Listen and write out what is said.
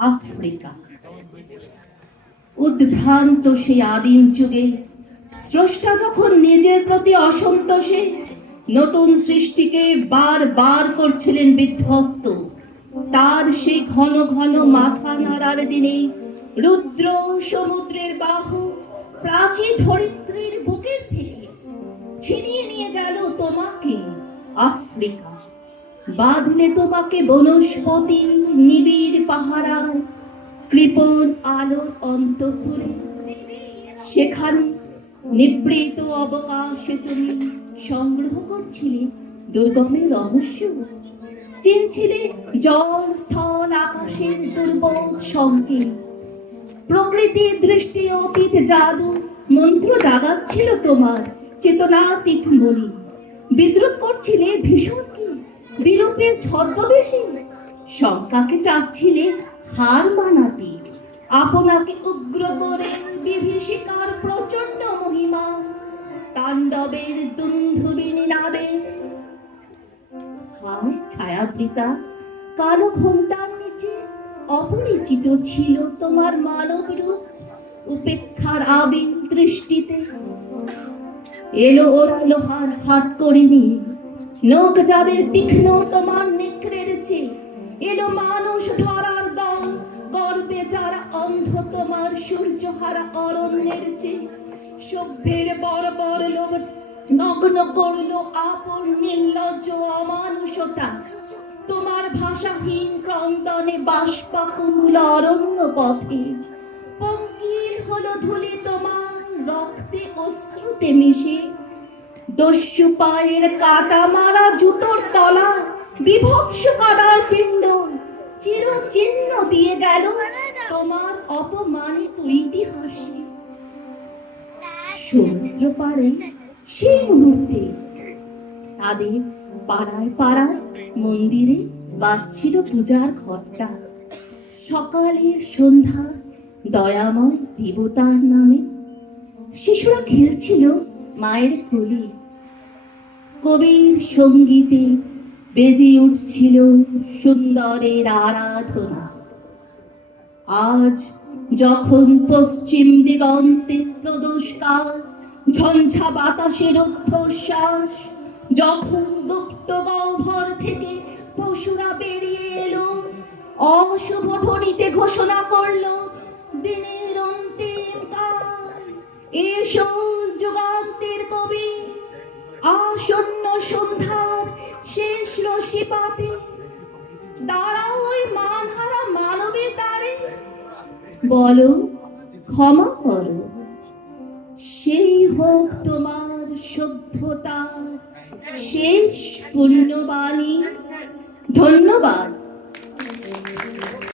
Africa. উদ্ভ্রান্ত সেই আদিম যুগে স্রষ্টা যখন নিজের প্রতি অসন্তোষে নতুন সৃষ্টিকে বার করছিলেন বিধ্বস্ত, তার সেই ঘন ঘন মাথা নাড়ার দিনে রুদ্র সমুদ্রের বাহু প্রাচীন ধরিত্রীর বুকের থেকে ছিনিয়ে নিয়ে গেল তোমাকে আফ্রিকা। বাঁধলে তোমাকে বনস্পতি নিবিড় পাহারায় কৃপণ আলোর অন্তঃপুরে। সেখানে নিবৃত অবকাশে তুমি সংগ্রহ করছিলে দুর্গমের রহস্য, চিনছিলে জল স্থল আকাশের দুর্বোধ সংকেত। প্রকৃতির দৃষ্টি অতীত জাদু মন্ত্র জাগাচ্ছিল তোমার চেতনাতীত মনি। বিদ্রুপ করছিলে ভীষণ কি বিরূপের ছদ্মবেশে, শঙ্কাকে চাচ্ছিলে হার মানাতে, আপনাকে উগ্র করে বিভীষিকার প্রচন্ড মহিমা তাণ্ডবের দুন্ধুবিনী নাদে। হায় ছায়াবৃতা, কালো ঘোমটার নিচে অপরিচিত ছিল তোমার মানব রূপ উপেক্ষার আবিল দৃষ্টিতে। এলো ওরা লোহার হাত করে নিয়ে, নখ যাদের তীক্ষ্ণ তোমার নেকড়ের চেয়ে। এলো মানুষ ধরার দল, গর্বে যারা অন্ধ তোমার সূর্যহারা অরণ্যের চেয়ে। সভ্যের বর্বর লোভ নগ্ন করলো আপন নির্লজ্জ অমানুষতা তোমার ভাষাহীন ক্রন্দনে বাষ্পাকুল অরণ্য পথে। পঙ্কিল হলো ধুলি তোমার রক্তে অশ্রুতে মিশে। দস্যু পায়ের কাটা মারা জুতোর তলা বিভৎস কাদার পিণ্ড চিরচিহ্ন দিয়ে গেল তোমার অপমানিত ইতিহাসে। সমুদ্র পাড়ে সেই মুহূর্তে তাদের পাড়ায় পাড়ায় মন্দিরে বাজছিল পূজার ঘটটা। সকালের সন্ধ্যা দয়াময় দেবতার নামে শিশুরা খেলছিল মায়ের কোলে। কবির সঙ্গীতে বেজে উঠছিল সুন্দরের আরাধনা। আজ যখন পশ্চিম দিগন্তে প্রদোষকাল, ঝঞ্ঝা বাতাসের ঊর্ধ্বশ্বাস, যখন গুপ্ত গহ্বর থেকে পশুরা বেরিয়ে এলো, অশুভ ধ্বনিতে ঘোষণা করলো দিনের অন্তিম কাল। এসো যুগান্তের কবি, আসন্ন সন্ধ্যার শেষ রশিপাতে দাঁড়াও ওই মানহারা মানবের দ্বারে। বলো ক্ষমা করো, সেই হোক তোমার সভ্যতার শেষ পুণ্যবাণী। ধন্যবাদ।